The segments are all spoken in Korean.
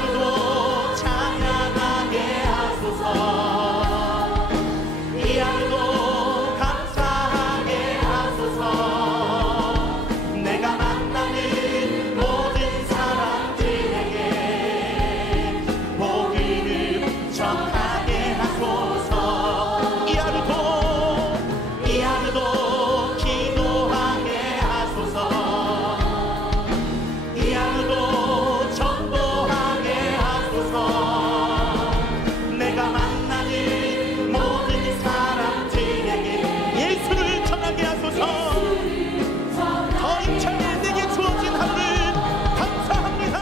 하루도 찬양하게 하소서. 이 하루도 감사하게 하소서. 내가 만나는 모든 사람들에게 복음을 전하게 하소서. 이 하루도 기도하게 하소서. 이 하루도 전도하게 하소서. 내가 만나는 모든 사람들에게 예수를 전하게 하소서. 더 힘차게 내게 주어진 하루를 감사합니다.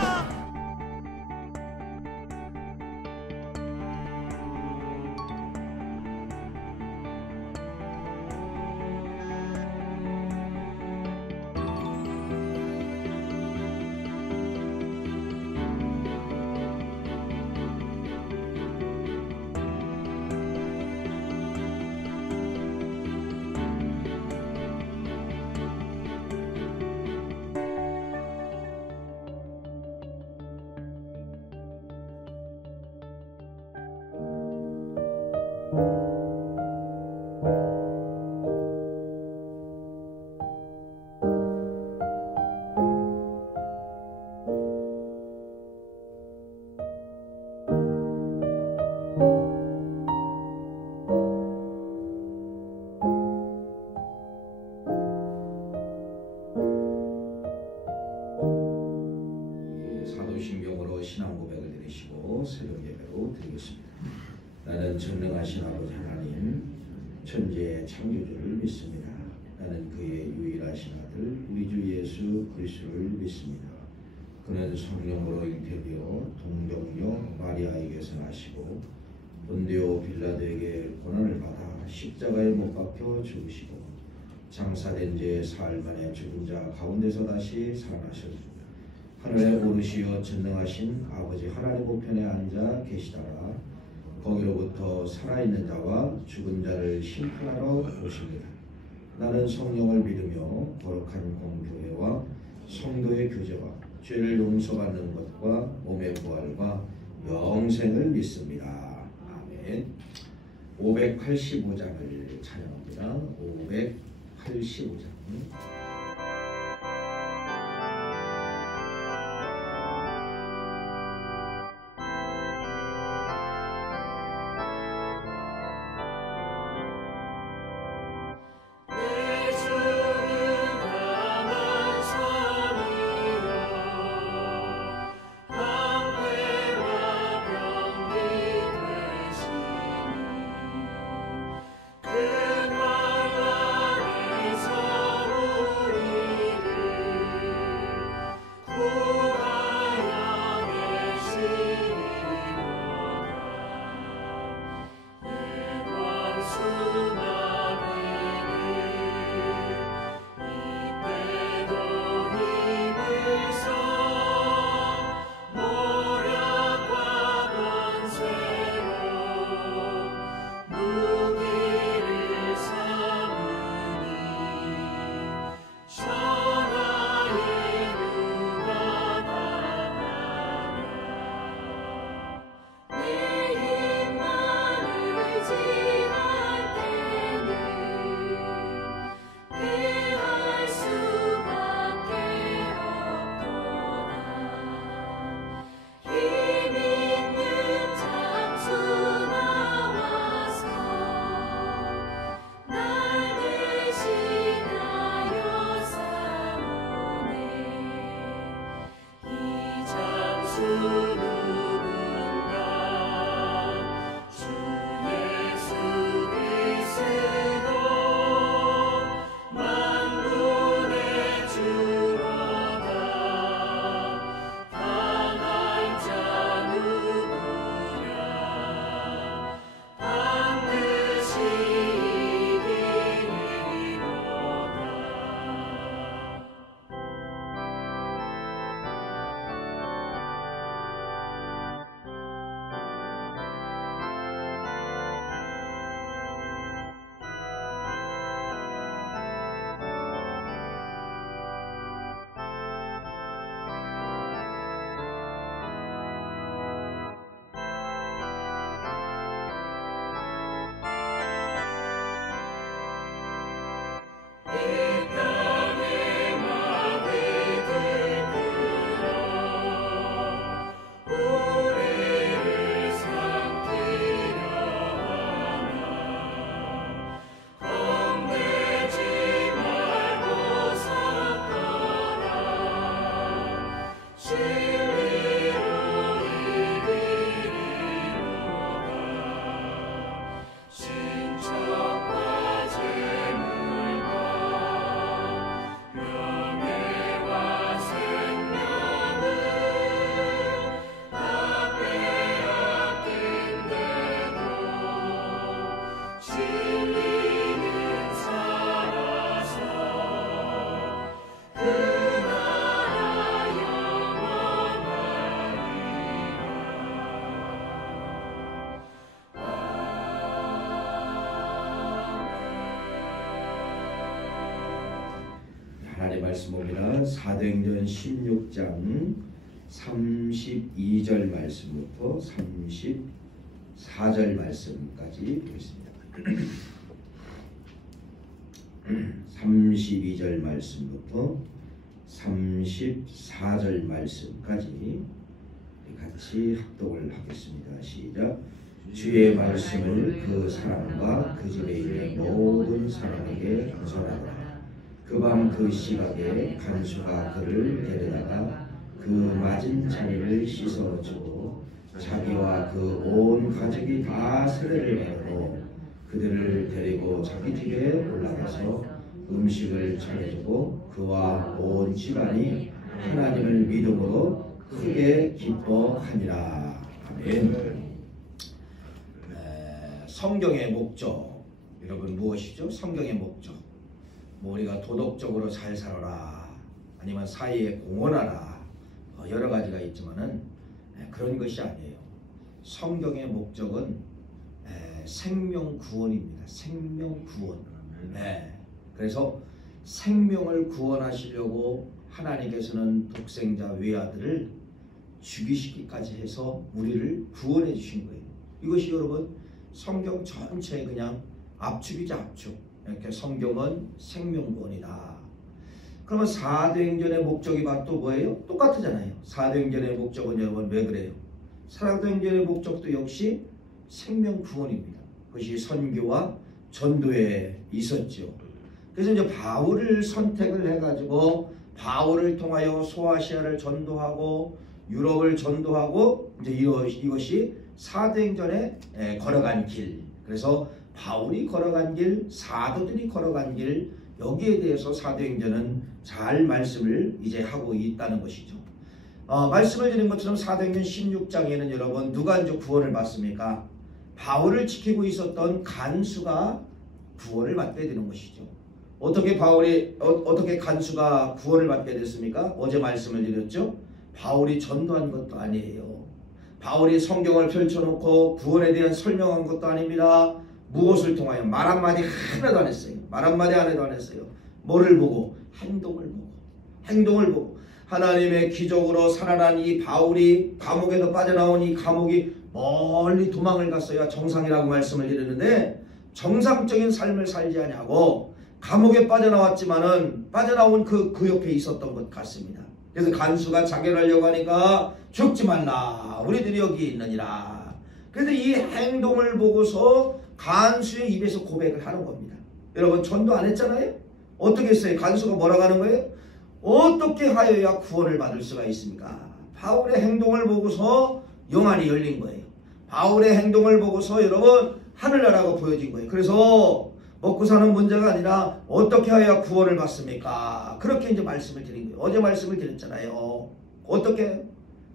사도신경으로 신앙 고백을 드리시고 새로운 예배로 드리겠습니다. 나는 전능하신 아버지 하나님 천지의 창조주를 믿습니다. 나는 그의 유일하신 아들 우리 주 예수 그리스도를 믿습니다. 그는 성령으로 잉태되어 동정녀 마리아에게서 나시고 본디오 빌라도에게 고난을 받아 십자가에 못 박혀 죽으시고 장사된 지 사흘 만에 죽은 자 가운데서 다시 살아나셨습니다. 하늘에 오르시어 전능하신 아버지 하나님 우편에 앉아 계시다가 거기로부터 살아있는 자와 죽은 자를 심판하러 오십니다. 나는 성령을 믿으며 거룩한 공교회와 성도의 교제와 죄를 용서받는 것과 몸의 부활과 영생을 믿습니다. 아멘. 585장을 찬양합니다. 585장. 그 광야에서 말씀 봅니다. 사도행전 16장 32절 말씀부터 34절 말씀까지 보겠습니다. 32절 말씀부터 34절 말씀까지 같이 합독을 하겠습니다. 시작. 주의 말씀을 그 사람과 그 집에 있는 모든 사람에게 전하라. 그 밤 그 시각에 간수가 그를 데려다가 그 맞은 자리를 씻어주고 자기와 그 온 가족이 다 세례를 받고 그들을 데리고 자기 집에 올라가서 음식을 차려주고 그와 온 집안이 하나님을 믿음으로 크게 기뻐하니라. 아멘. 성경의 목적, 여러분 무엇이죠? 성경의 목적. 뭐 우리가 도덕적으로 잘 살아라, 아니면 사회에 공헌하라, 여러 가지가 있지만은 그런 것이 아니에요. 성경의 목적은 생명 구원입니다. 생명 구원. 그래서 생명을 구원하시려고 하나님께서는 독생자 외아들을 죽이시기까지 해서 우리를 구원해 주신 거예요. 이것이 여러분 성경 전체의 그냥 압축이죠, 압축. 이렇게 성경은 생명구원이다. 그러면 사도행전의 목적이 또 뭐예요? 똑같잖아요. 사도행전의 목적은 여러분 왜 그래요? 사도행전의 목적도 역시 생명구원입니다. 그것이 선교와 전도에 있었죠. 그래서 이제 바울을 선택을 해가지고 바울을 통하여 소아시아를 전도하고 유럽을 전도하고 이제 이것이 사도행전에 걸어간 길. 그래서 바울이 걸어간 길, 사도들이 걸어간 길, 여기에 대해서 사도행전은 잘 말씀을 이제 하고 있다는 것이죠. 말씀을 드린 것처럼 사도행전 16장에는 여러분 누가 이제 구원을 받습니까? 바울을 지키고 있었던 간수가 구원을 받게 되는 것이죠. 어떻게 간수가 구원을 받게 됐습니까? 어제 말씀을 드렸죠. 바울이 전도한 것도 아니에요. 바울이 성경을 펼쳐놓고 구원에 대한 설명한 것도 아닙니다. 무엇을 통하여? 말 한마디 하나도 안 했어요. 말 한마디 하나도 안 했어요. 뭐를 보고? 행동을 보고 하나님의 기적으로 살아난 이 바울이 감옥에서 빠져나온 이 감옥이 멀리 도망을 갔어야 정상이라고 말씀을 드렸는데 정상적인 삶을 살지 않냐고 감옥에 빠져나왔지만은 빠져나온 그 옆에 있었던 것 같습니다. 그래서 간수가 자결하려고 하니까 죽지 말라, 우리들이 여기 있느니라. 그래서 이 행동을 보고서 간수의 입에서 고백을 하는 겁니다. 여러분 전도 안 했잖아요? 어떻게 했어요? 간수가 뭐라고 하는 거예요? 어떻게 하여야 구원을 받을 수가 있습니까? 바울의 행동을 보고서 영안이 열린 거예요. 바울의 행동을 보고서 여러분 하늘나라가 보여진 거예요. 그래서 먹고 사는 문제가 아니라 어떻게 하여야 구원을 받습니까? 그렇게 이제 말씀을 드린 거예요. 어제 말씀을 드렸잖아요. 어떻게?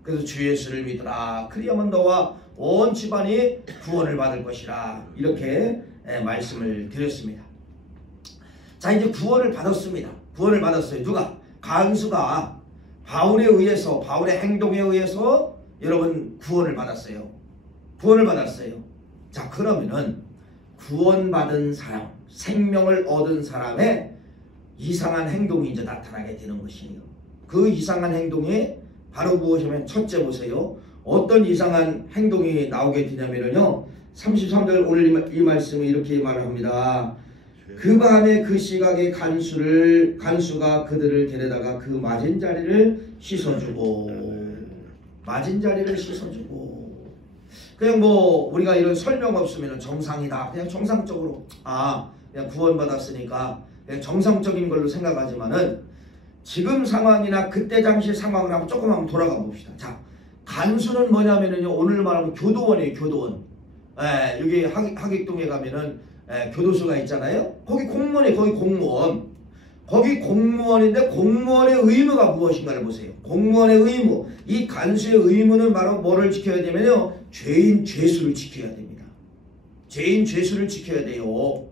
그래서 주 예수를 믿으라. 그리하면 너와 온 집안이 구원을 받을 것이라. 이렇게 말씀을 드렸습니다. 자, 이제 구원을 받았습니다. 구원을 받았어요. 누가? 간수가 바울에 의해서, 바울의 행동에 의해서 여러분 구원을 받았어요. 구원을 받았어요. 자, 그러면은 구원받은 사람, 생명을 얻은 사람의 이상한 행동이 이제 나타나게 되는 것이에요. 그 이상한 행동이 바로 무엇이냐면 첫째 보세요. 어떤 이상한 행동이 나오게 되냐면요. 33절 오늘 이 말씀이 이렇게 말을 합니다. 그 밤에 그 시각에 간수가 그들을 데려다가 그 맞은 자리를 씻어주고 그냥 뭐 우리가 이런 설명 없으면 정상이다. 그냥 정상적으로 그냥 구원받았으니까 그냥 정상적인 걸로 생각하지만은 지금 상황이나 그때 당시 상황을 한번 조금 한번 돌아가 봅시다. 자, 간수는 뭐냐면은요, 오늘 말하면 교도원이에요. 교도원. 여기 하객동에 가면은 교도소가 있잖아요. 거기 공무원이에요. 거기 공무원. 거기 공무원인데 공무원의 의무가 무엇인가를 보세요. 공무원의 의무. 이 간수의 의무는 바로 뭐를 지켜야 되면요, 죄인 죄수를 지켜야 됩니다. 죄인 죄수를 지켜야 돼요.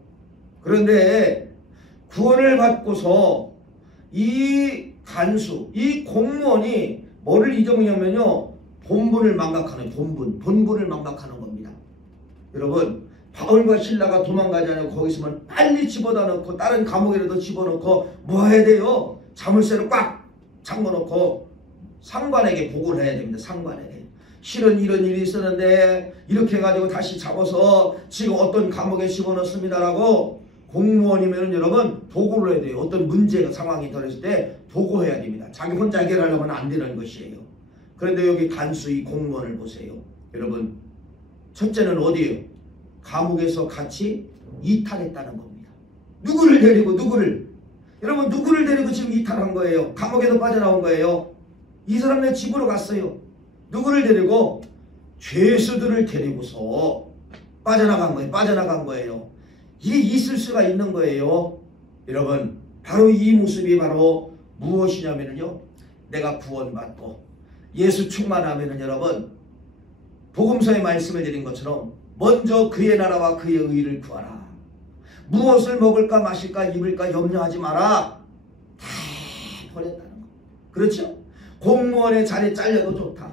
그런데 구원을 받고서 이 간수, 이 공무원이 뭐를 잊어먹냐면요, 본분을 망각하는, 본분을 망각하는 겁니다. 여러분, 바울과 신라가 도망가지 않고 거기 있으면 빨리 집어다 넣고 다른 감옥에라도 집어넣고 뭐 해야 돼요? 자물쇠를 꽉 잠궈놓고 상관에게 보고를 해야 됩니다. 상관에게. 실은 이런 일이 있었는데 이렇게 해가지고 다시 잡아서 지금 어떤 감옥에 집어넣습니다라고 공무원이면 여러분 보고를 해야 돼요. 어떤 문제가 상황이 벌어질 때 보고해야 됩니다. 자기 혼자 해결하려면 안 되는 것이에요. 그런데 여기 간수의 공무원을 보세요. 여러분 첫째는 어디예요? 감옥에서 같이 이탈했다는 겁니다. 누구를 데리고 누구를? 여러분 누구를 데리고 지금 이탈한 거예요? 감옥에서 빠져나온 거예요. 이 사람네 집으로 갔어요. 누구를 데리고? 죄수들을 데리고서 빠져나간 거예요. 빠져나간 거예요. 이게 있을 수가 있는 거예요. 여러분 바로 이 모습이 바로 무엇이냐면요. 내가 구원받고 예수 충만하면은 여러분 복음서의 말씀을 드린 것처럼 먼저 그의 나라와 그의 의를 구하라. 무엇을 먹을까 마실까 입을까 염려하지 마라. 다 버렸다는 거. 그렇죠? 공무원의 자리에 잘려도 좋다.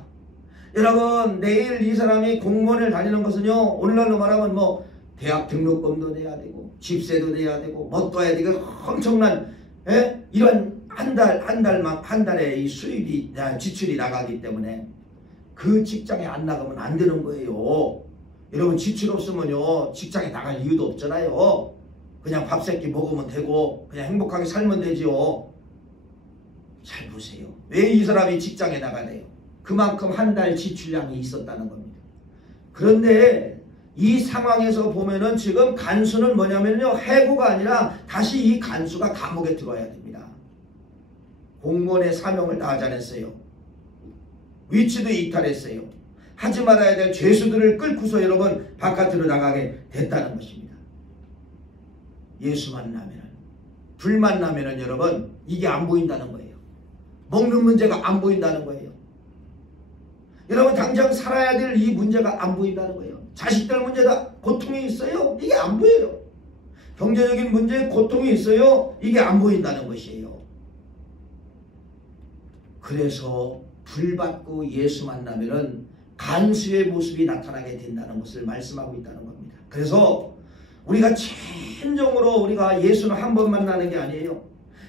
여러분 내일 이 사람이 공무원을 다니는 것은요. 오늘날로 말하면 뭐 대학 등록금도 내야 되고 집세도 내야 되고 뭣도 해야 되고 엄청난 이런 한 달에 이 수입이 지출이 나가기 때문에 그 직장에 안 나가면 안 되는 거예요. 여러분 지출 없으면요 직장에 나갈 이유도 없잖아요. 그냥 밥 세끼 먹으면 되고 그냥 행복하게 살면 되지요. 잘 보세요. 왜 이 사람이 직장에 나가네요? 그만큼 한 달 지출량이 있었다는 겁니다. 그런데 이 상황에서 보면은 지금 간수는 뭐냐면요. 해고가 아니라 다시 이 간수가 감옥에 들어야 됩니다. 공무원의 사명을 다하지 않았어요. 위치도 이탈했어요. 하지 말아야 될 죄수들을 끌고서 여러분 바깥으로 나가게 됐다는 것입니다. 예수 만나면 불 만나면 여러분 이게 안 보인다는 거예요. 먹는 문제가 안 보인다는 거예요. 여러분 당장 살아야 될 이 문제가 안 보인다는 거예요. 자식들 문제가 고통이 있어요. 이게 안 보여요. 경제적인 문제에 고통이 있어요. 이게 안 보인다는 것이에요. 그래서 불 받고 예수 만나면은 간수의 모습이 나타나게 된다는 것을 말씀하고 있다는 겁니다. 그래서 우리가 진정으로 우리가 예수는 한 번 만나는 게 아니에요.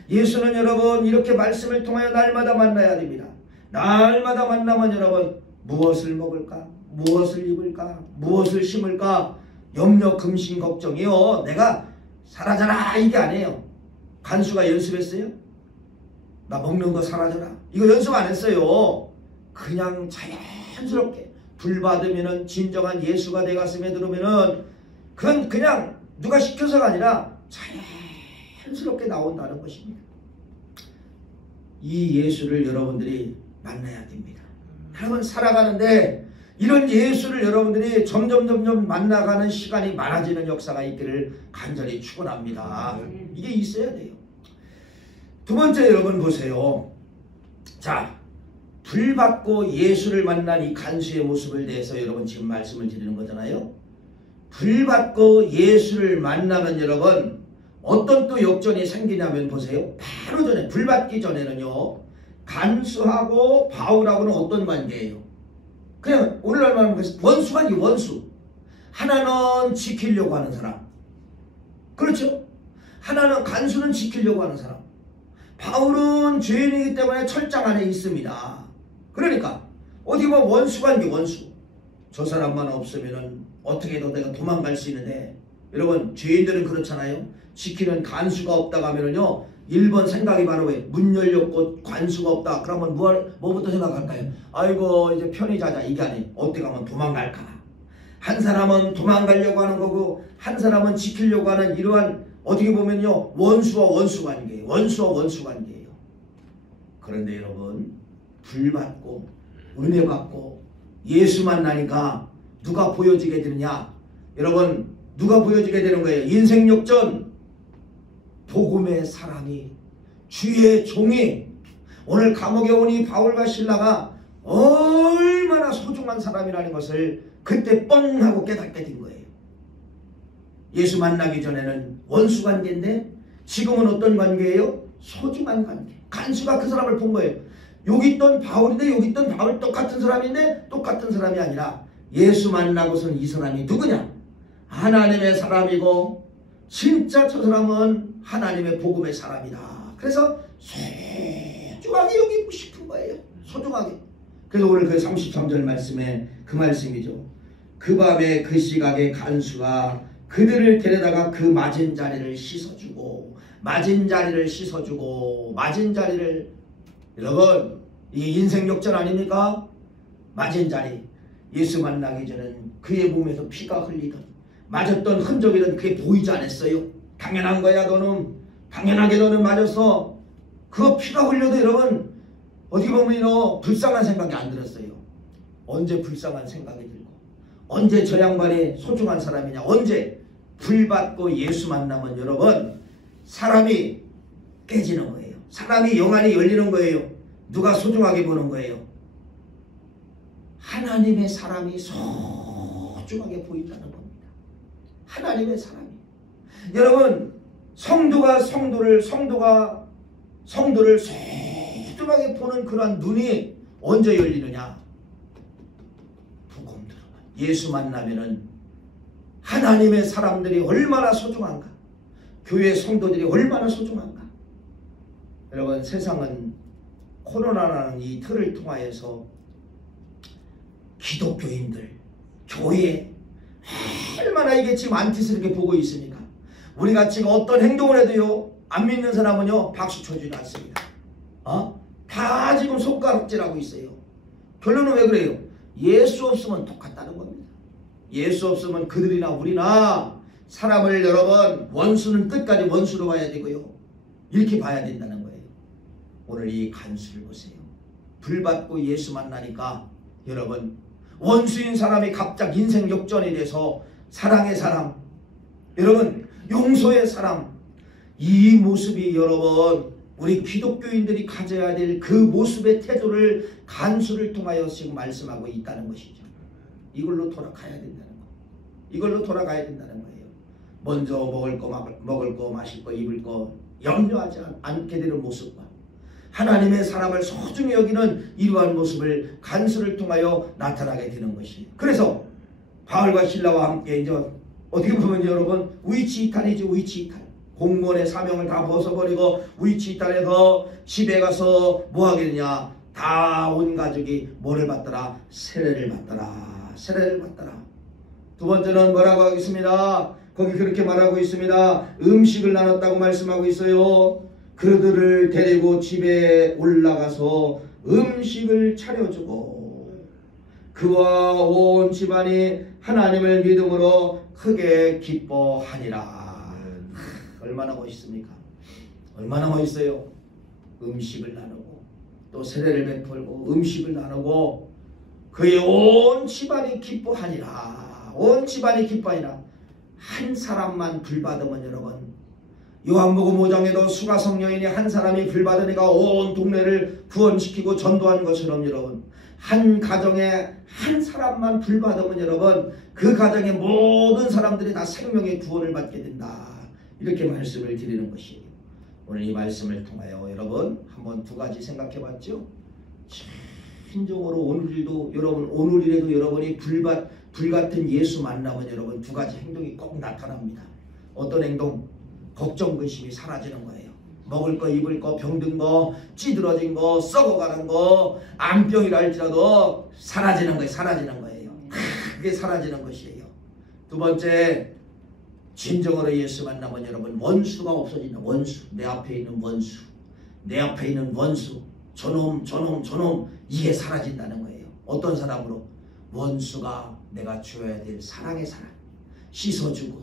예수는 여러분 이렇게 말씀을 통하여 날마다 만나야 됩니다. 날마다 만나면 여러분 무엇을 먹을까? 무엇을 입을까? 무엇을 심을까? 염려 금신 걱정이요. 내가 사라져라 이게 아니에요. 간수가 연습했어요? 나 먹는 거 사라져라. 이거 연습 안 했어요. 그냥 자연스럽게 불 받으면은 진정한 예수가 내 가슴에 들어오면은 그건 그냥 누가 시켜서가 아니라 자연스럽게 나온다는 것입니다. 이 예수를 여러분들이 만나야 됩니다. 여러분 살아가는데 이런 예수를 여러분들이 점점 만나가는 시간이 많아지는 역사가 있기를 간절히 축원합니다. 이게 있어야 돼요. 두 번째 여러분 보세요. 자, 불 받고 예수를 만난 이 간수의 모습을 대해서 여러분 지금 말씀을 드리는 거잖아요. 불 받고 예수를 만나면 여러분 어떤 또 역전이 생기냐면 보세요. 바로 전에 불 받기 전에는요. 간수하고 바울하고는 어떤 관계예요? 그냥 오늘날 말하면 원수 관계, 원수. 하나는 지키려고 하는 사람. 그렇죠? 하나는 간수는 지키려고 하는 사람. 바울은 죄인이기 때문에 철장 안에 있습니다. 그러니까 어디 보면 원수 관계, 원수. 저 사람만 없으면은 어떻게든 내가 도망갈 수 있는데 여러분 죄인들은 그렇잖아요. 지키는 간수가 없다고 하면은요 1번 생각이 바로 왜 문 열렸고 관수가 없다 그러면 뭐부터 생각할까요? 아이고 이제 편히 자자 이게 아니에요. 어떻게 하면 도망갈까. 한 사람은 도망가려고 하는 거고 한 사람은 지키려고 하는 이러한 어떻게 보면요 원수와 원수 관계예요. 원수와 원수 관계예요. 그런데 여러분 불 받고 은혜 받고 예수 만나니까 누가 보여지게 되느냐? 여러분 누가 보여지게 되는 거예요? 인생 역전 복음의 사랑이 주의 종이 오늘 감옥에 온 이 바울과 실라가 얼마나 소중한 사람이라는 것을 그때 뻥 하고 깨닫게 된 거예요. 예수 만나기 전에는 원수 관계인데 지금은 어떤 관계예요? 소중한 관계. 간수가 그 사람을 본 거예요. 여기 있던 바울인데 여기 있던 바울 똑같은 사람인데 똑같은 사람이 아니라 예수 만나고서는 이 사람이 누구냐? 하나님의 사람이고 진짜 저 사람은 하나님의 복음의 사람이다. 그래서 소중하게 여기고 싶은 거예요. 소중하게. 그래서 오늘 그 33절 말씀에 그 말씀이죠. 그 밤에 그 시각에 간수가 그들을 데려다가 그 맞은 자리를 씻어주고, 맞은 자리를 씻어주고, 맞은 자리를, 여러분 이게 인생 역전 아닙니까? 맞은 자리. 예수 만나기 전에는 그의 몸에서 피가 흘리던, 맞았던 흔적이든 그게 보이지 않았어요. 당연한 거야 너는. 당연하게 너는 맞았어. 그거 피가 흘려도 여러분 어떻게 보면 불쌍한 생각이 안 들었어요. 언제 불쌍한 생각이 들고, 언제 저 양반이 소중한 사람이냐. 언제 불받고 예수 만나면 여러분 사람이 깨지는 거예요. 사람이 영안이 열리는 거예요. 누가 소중하게 보는 거예요. 하나님의 사람이 소중하게 보인다는 겁니다. 하나님의 사람이. 여러분 성도가 성도를 소중하게 보는 그러한 눈이 언제 열리느냐. 복음 들으면, 예수 만나면은 하나님의 사람들이 얼마나 소중한가, 교회 성도들이 얼마나 소중한가. 여러분 세상은 코로나라는 이 틀을 통하여서 기독교인들, 교회 얼마나 이게 지금 안티스럽게 보고 있습니까? 우리가 지금 어떤 행동을 해도요 안 믿는 사람은요 박수 쳐주지 않습니다. 다 지금 손가락질하고 있어요. 결론은 왜 그래요? 예수 없으면 똑같다는 겁니다. 예수 없으면 그들이나 우리나 사람을 여러분 원수는 끝까지 원수로 봐야 되고요. 이렇게 봐야 된다는 거예요. 오늘 이 간수를 보세요. 불받고 예수 만나니까 여러분 원수인 사람이 갑자기 인생 역전이 돼서 사랑의 사람, 여러분 용서의 사람, 이 모습이 여러분 우리 기독교인들이 가져야 될 그 모습의 태도를 간수를 통하여 지금 말씀하고 있다는 것이죠. 이걸로 돌아가야 된다는 거. 이걸로 돌아가야 된다는 거예요. 먼저 먹을 거 마실 거 입을 거 염려하지 않게 되는 모습과 하나님의 사람을 소중히 여기는 이러한 모습을 간수를 통하여 나타나게 되는 것이에요. 그래서 바울과 실라와 함께 이제 어떻게 보면 여러분 위치이탈이죠. 위치이탈. 공무원의 사명을 다 벗어버리고 위치이탈해서 집에 가서 뭐 하겠느냐. 다 온 가족이 뭐를 받더라? 세례를 받더라. 세례를 받더라. 두 번째는 뭐라고 하겠습니다. 거기 그렇게 말하고 있습니다. 음식을 나눴다고 말씀하고 있어요. 그들을 데리고 집에 올라가서 음식을 차려주고 그와 온 집안이 하나님을 믿음으로 크게 기뻐하니라. 얼마나 멋있습니까? 얼마나 멋있어요. 음식을 나누고 또 세례를 베풀고 음식을 나누고 그의 온 집안이 기뻐하니라. 온 집안이 기뻐하니라. 한 사람만 불받으면 여러분 요한복음 5장에도 수가성 여인이 한 사람이 불받으니까 온 동네를 구원시키고 전도한 것처럼 여러분 한 가정에 한 사람만 불받으면 여러분 그 가정의 모든 사람들이 다 생명의 구원을 받게 된다. 이렇게 말씀을 드리는 것이에요. 오늘 이 말씀을 통하여 여러분 한번 두 가지 생각해 봤죠? 진정으로 오늘도 여러분 오늘이라도 여러분이 불같은 예수 만나면 여러분 두 가지 행동이 꼭 나타납니다. 어떤 행동? 걱정 근심이 사라지는 거예요. 먹을 거 입을 거 병든 거 찌들어진 거 썩어가는 거 암병이라 할지라도 사라지는 거예요. 사라지는 거예요. 그게 사라지는 것이에요. 두 번째 진정으로 예수 만나면 여러분 원수가 없어진다. 원수. 내 앞에 있는 원수. 내 앞에 있는 원수. 저놈 이게 사라진다는 거예요. 어떤 사람으로? 원수가 내가 줘야 될 사랑의 사람. 씻어주고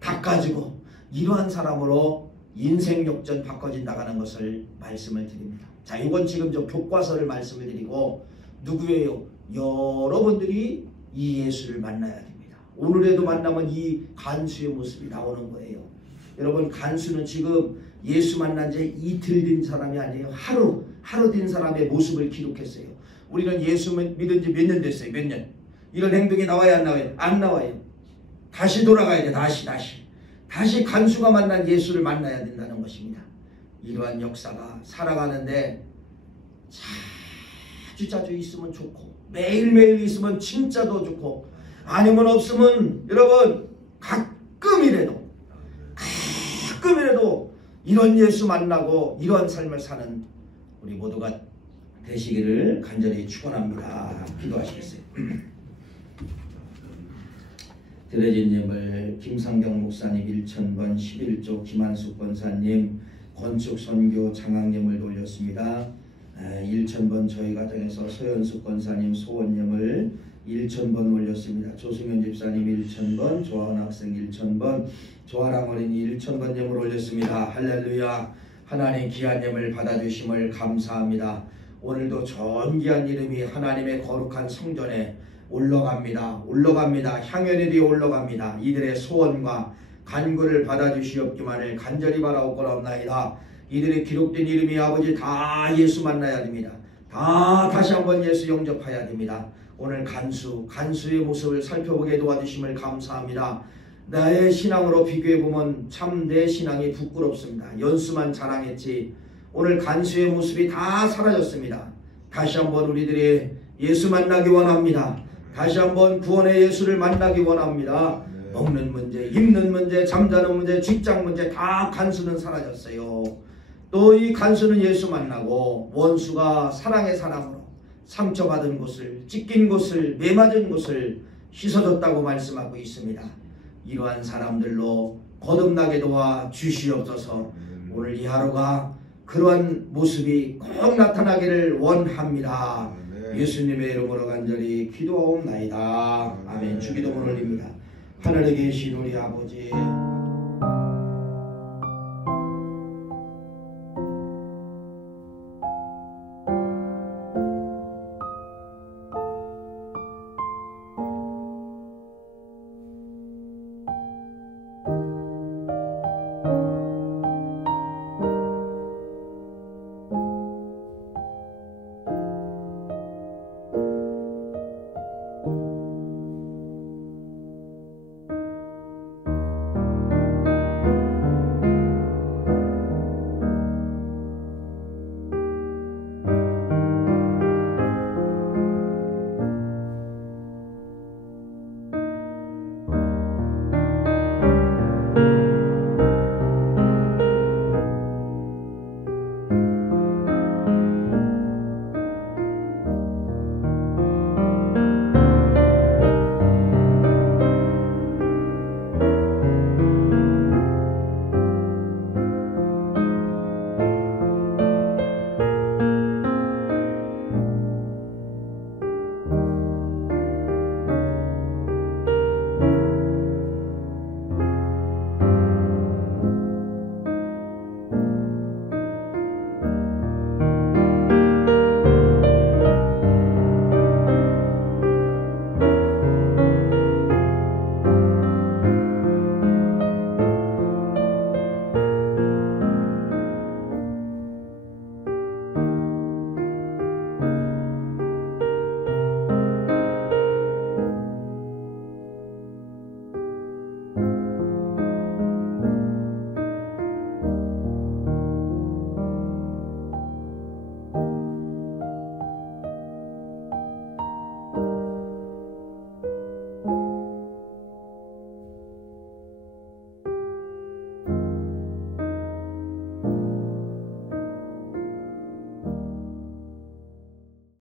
닦아주고 이러한 사람으로 인생 역전 바꿔진 나가는 것을 말씀을 드립니다. 자, 이건 지금 저 교과서를 말씀을 드리고 누구예요? 여러분들이 이 예수를 만나야 됩니다. 오늘에도 만나면 이 간수의 모습이 나오는 거예요. 여러분 간수는 지금 예수 만난 지 이틀 된 사람이 아니에요. 하루 된 사람의 모습을 기록했어요. 우리는 예수 믿은 지 몇 년 됐어요. 몇 년. 이런 행동이 나와야 안 나와요? 안 나와요. 다시 돌아가야 돼. 다시 간수가 만난 예수를 만나야 된다는 것입니다. 이러한 역사가 살아가는데 자주 있으면 좋고 매일매일 있으면 진짜 더 좋고 아니면 없으면 여러분 가끔이라도 이런 예수 만나고 이런 삶을 사는 우리 모두가 되시기를 간절히 축원합니다. 기도하시겠어요? 드려진 예물 김상경 목사님 1,000번, 11조 김한숙 권사님 건축 선교 장학 예물 돌렸습니다. 1,000번 저희 가정에서 서현숙 권사님 소원 예물 1,000번 올렸습니다. 조승현 집사님 1,000번, 조하은 학생 1,000번, 조아랑 어린이 1,000번 예물 올렸습니다. 할렐루야. 하나님 귀한 예물 받아주심을 감사합니다. 오늘도 존귀한 이름이 하나님의 거룩한 성전에 올라갑니다. 향연일이 올라갑니다. 이들의 소원과 간구를 받아주시옵기만을 간절히 바라옵나이다. 이들의 기록된 이름이 아버지 다 예수 만나야 됩니다. 다 다시 한번 예수 영접해야 됩니다. 오늘 간수의 모습을 살펴보게 도와주심을 감사합니다. 나의 신앙으로 비교해보면 참 내 신앙이 부끄럽습니다. 연수만 자랑했지 오늘 간수의 모습이 다 사라졌습니다. 다시 한번 우리들이 예수 만나기 원합니다. 다시 한번 구원의 예수를 만나기 원합니다. 먹는 문제, 입는 문제, 잠자는 문제, 직장 문제 다 간수는 사라졌어요. 또 이 간수는 예수 만나고 원수가 사랑의 사랑으로 상처받은 곳을, 찢긴 곳을, 매맞은 곳을 씻어줬다고 말씀하고 있습니다. 이러한 사람들로 거듭나게 도와 주시옵소서. 오늘 이 하루가 그러한 모습이 꼭 나타나기를 원합니다. 예수님의 이름으로 간절히 기도하옵나이다. 아멘. 주기도문 올립니다. 하늘에 계신 우리 아버지